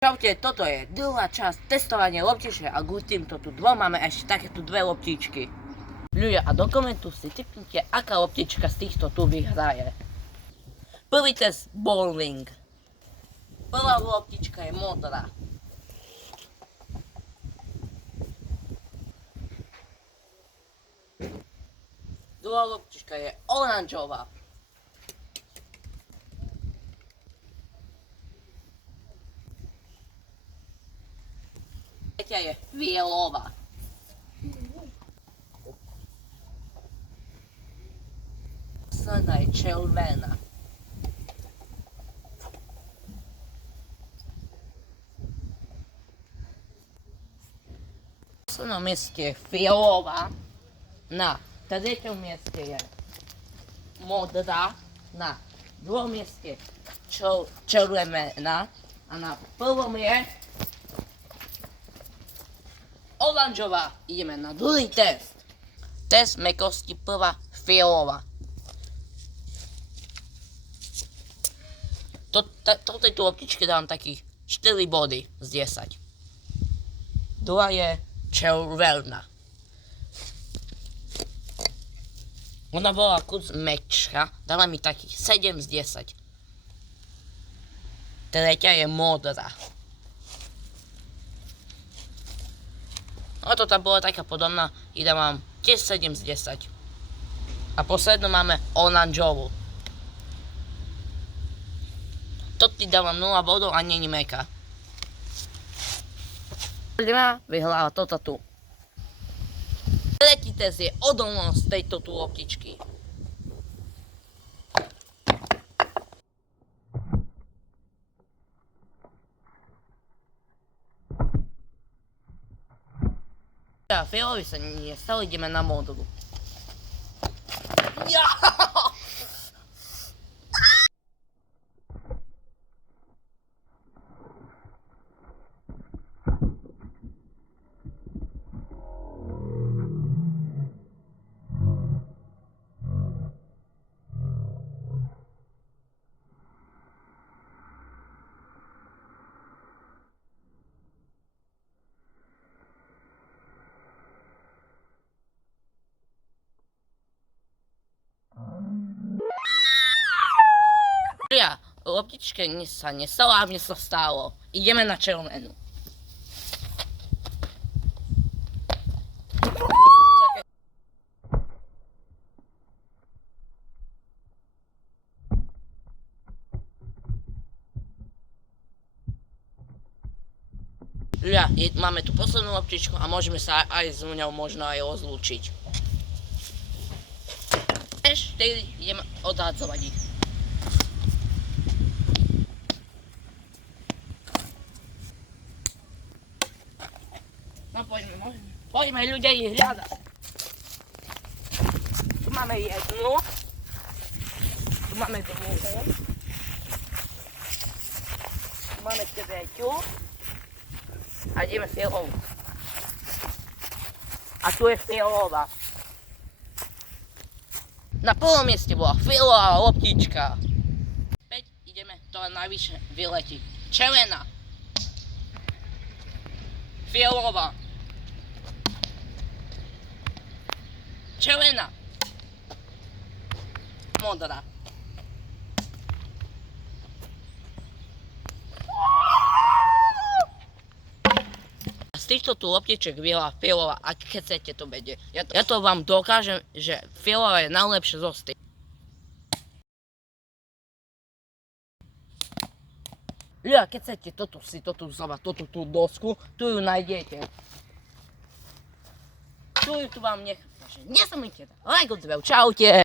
Čaute, toto je druhá časť testovania loptičiek a k týmto tu dvom máme ešte takéto dve loptičky. Ľudia, a do komentu si tipnite, aká loptička z týchto tu vyhraje. Prvý test bowling. Prvá loptička je modrá. Druhá loptička je oranžová. Tretia je fialová. Posledná je červená. Na poslednom mieste je fialová. Na treťom mieste je modrá. Na druhom mieste červená. A na prvom je oranžová. Ideme na druhý test. Test mäkkosti prvá fialová. Tejto loptičke dám takých 4 body z 10. Druhá je červená. Ona bola kus mäkšia, dala mi takých 7 z 10. Tretia je modrá. No toto bola taká podobná, i dávam tiež 7 z 10. A poslednú máme oranžovú. Toto ti dávam 0 bodov a není mäkká. Vyhráva toto tu. Tretí test je odolnosť tejto tu loptičky. Fialovi sa nestalo, ideme na modru. Ja! Loptičke sa nestalo a mne sa stalo. Ideme na červenú. Máme tu poslednú loptičku a môžeme sa aj s ňou možno aj rozlúčiť. Ešte ideme odhadzovať ich. No poďme ľudia ich hľadať. Tu máme jednu. Tu máme druhú. Tu máme tretiu. A ideme fialovú. A tu je fialová. Na prvom mieste bola fialová loptička. Späť ideme, to najvyššie vyletí. Červená. Fialová. Červená. Modrá. Z týchto tu loptiček vyhrá fialová, a keď chcete to vedieť. Ja to vám dokážem, že fialová je najlepšie zo z tých. Ja, keď chcete toto tú dosku, tu ju nájdete. Tu vám nechám. Nesamujte, like, odbev, čaute.